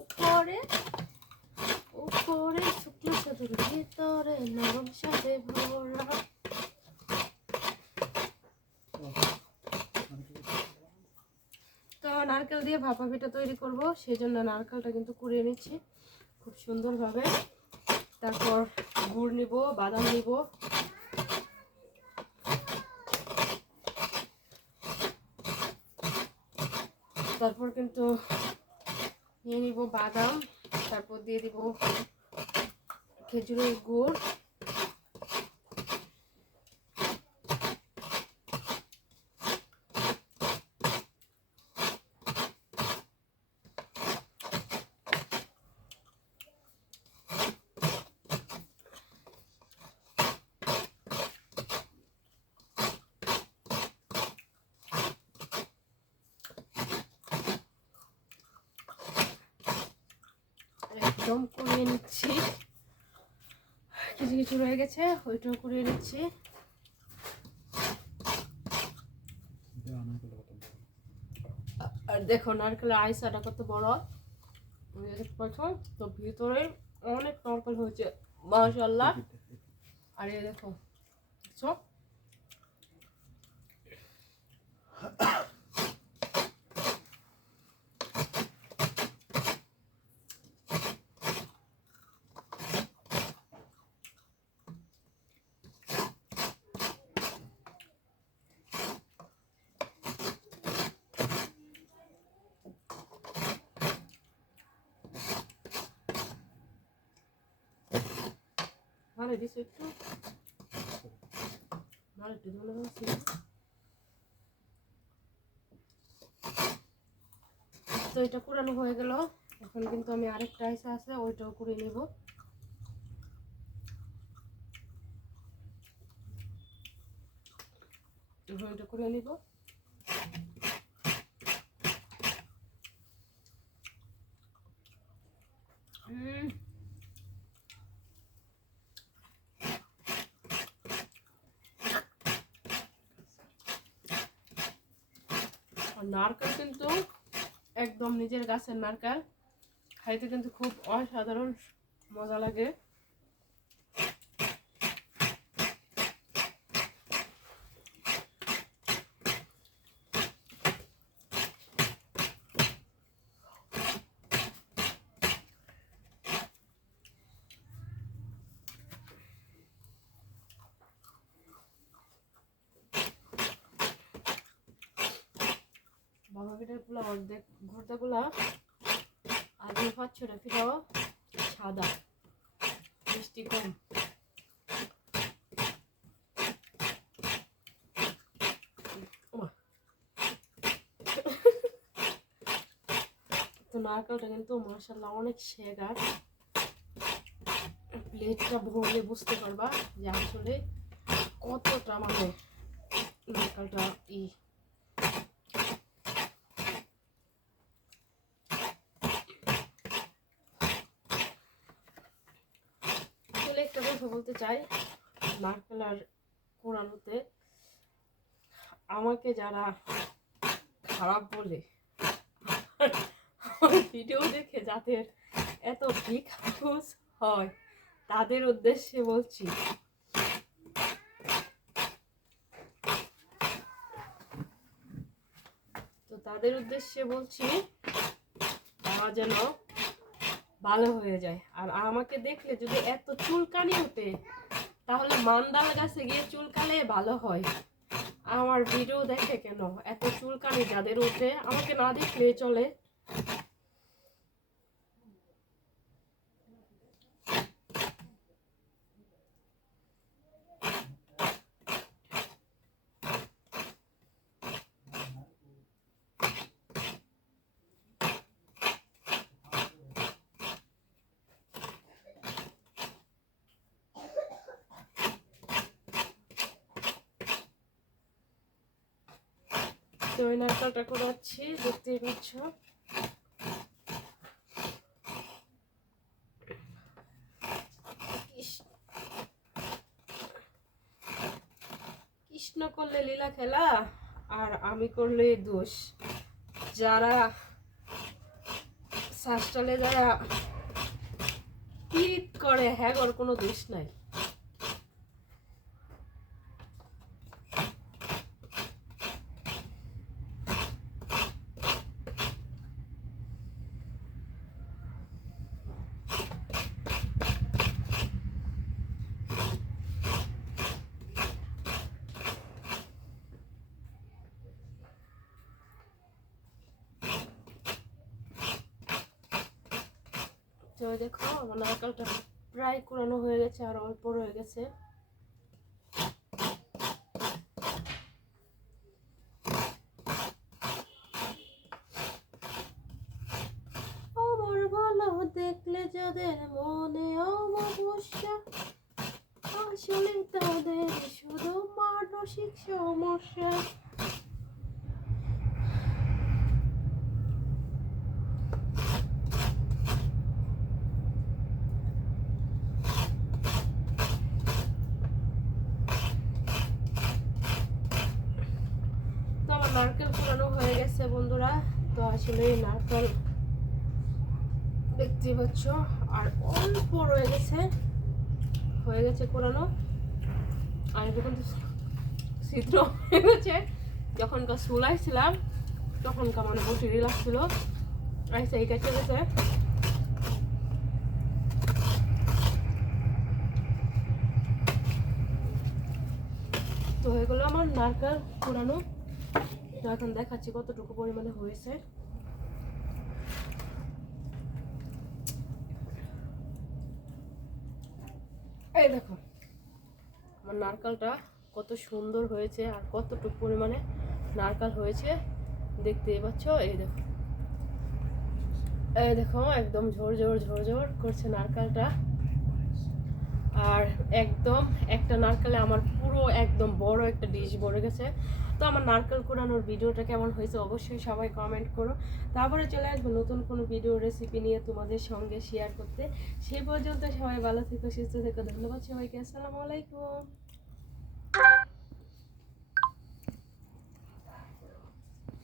উপরে উপরে শুক্ল সাদের ভিতরে নরম ভরা। তো নারকেল দিয়ে ভাপা পিঠা তৈরি করব সেই জন্য নারকেলটা কিন্তু কুড়িয়ে নিচ্ছি খুব সুন্দরভাবে। তারপর গুড় নিব, বাদাম নিব তারপর কিন্তু নিয়ে নিব বাদাম তারপর দিয়ে দিব খেজুরের গুড়। একদম করিয়ে নিচ্ছি। কিছু কিছু রয়ে গেছে, ওইটাও করিয়ে নিচ্ছি। আর দেখো নারকেলের আইসাটা কত বড়। দেখতে তো ভিতরে অনেক নারকেল হয়েছে মাশাল্লাহ আর এই দেখো, দেখছ? ভালো দিছো একটু? ভালো একটু ধরে বলছি তো এটা কুড়ানো হয়ে গেল। এখন কিন্তু আমি আরেকটা আইসা আছে, ওইটাও করে নিব। ওইটা করে নিব। নারকেল কিন্তু একদম নিজের গাছের নারকেল। খাইতে কিন্তু খুব অসাধারণ মজা লাগে। পিঠারগুলা অর্ধেক ভর্তাগুলা আগে পাচ্ছটা পিঠাও সাদা, মিষ্টি কম। তো নারকেলটা কিন্তু মার্শাল্লাহ অনেক শেগার প্লেটটা ভরলে বুঝতে পারবা যে আসলে কতটা মানে নারকেলটা ই আসলে একটা কথা বলতে চাই নারকেল আর কোরআনতে আমাকে যারা খারাপ বলে ভিডিও দেখে যাদের এত ভিখাউস হয়, তাদের উদ্দেশ্যে বলছি, তো তাদের উদ্দেশ্যে বলছি, তারা যেন ভালো হয়ে যায়। আর আমাকে দেখলে যদি এত চুলকানি ওঠে, তাহলে মান্দাল গাছে গিয়ে চুলকালে ভালো হয়। আমার ভিডিও দেখে কেন? এত চুলকানি যাদের উঠে আমাকে না দেখলে চলে। ওই নারকেলটা করাচ্ছি, দেখতেই পাচ্ছ। কৃষ্ণ করলে লীলা খেলা, আর আমি করলে দোষ। যারা শ্বাসটালে যারা পীড়িত করে হ্যাঁ ওর কোনো দোষ নাই। তো দেখো, আমার নারকেলটা প্রায় কুড়ানো হয়ে গেছে আর অল্প রয়ে গেছে। দেখলে যাদের মনে অমাবস্যা আসলে তাদের শুধু মানসিক সমস্যা তো আমার নারকেল কুড়ানো গেছে বন্ধুরা। তো আসলে এই নারকেল দেখতে পাচ্ছ, আর অল্প রয়ে গেছে, হয়ে গেছে কোরানো। আর যখন ছিদ্র হয়ে গেছে। যখনকার শুলাইছিলাম তখনকার মানে বসে রিলাক্স ছিল। আর সেই কেটে গেছে। তো হয়ে গেলো আমার নারকেল কোরানো। তো এখন দেখাচ্ছি কতটুকু পরিমাণে হয়েছে। এই দেখো, আমার নারকেলটা কত সুন্দর হয়েছে আর কতটুকু পরিমাণে নারকেল হয়েছে দেখতেই পাচ্ছ? এই দেখো এই দেখো, একদম ঝোরঝোর ঝোরঝোর করছে নারকেলটা। আর একদম একটা নারকেলে আমার পুরো একদম বড় একটা ডিশ ভরে গেছে। তো আমার নারকেল কুড়ানোর ভিডিওটা কেমন হয়েছে অবশ্যই সবাই কমেন্ট করো। তারপরে চলে আসব নতুন কোনো ভিডিও রেসিপি নিয়ে তোমাদের সঙ্গে শেয়ার করতে। সে পর্যন্ত সবাই ভালো থেকো, সুস্থ থেকো, ধন্যবাদ সবাইকে, আসসালামু আলাইকুম।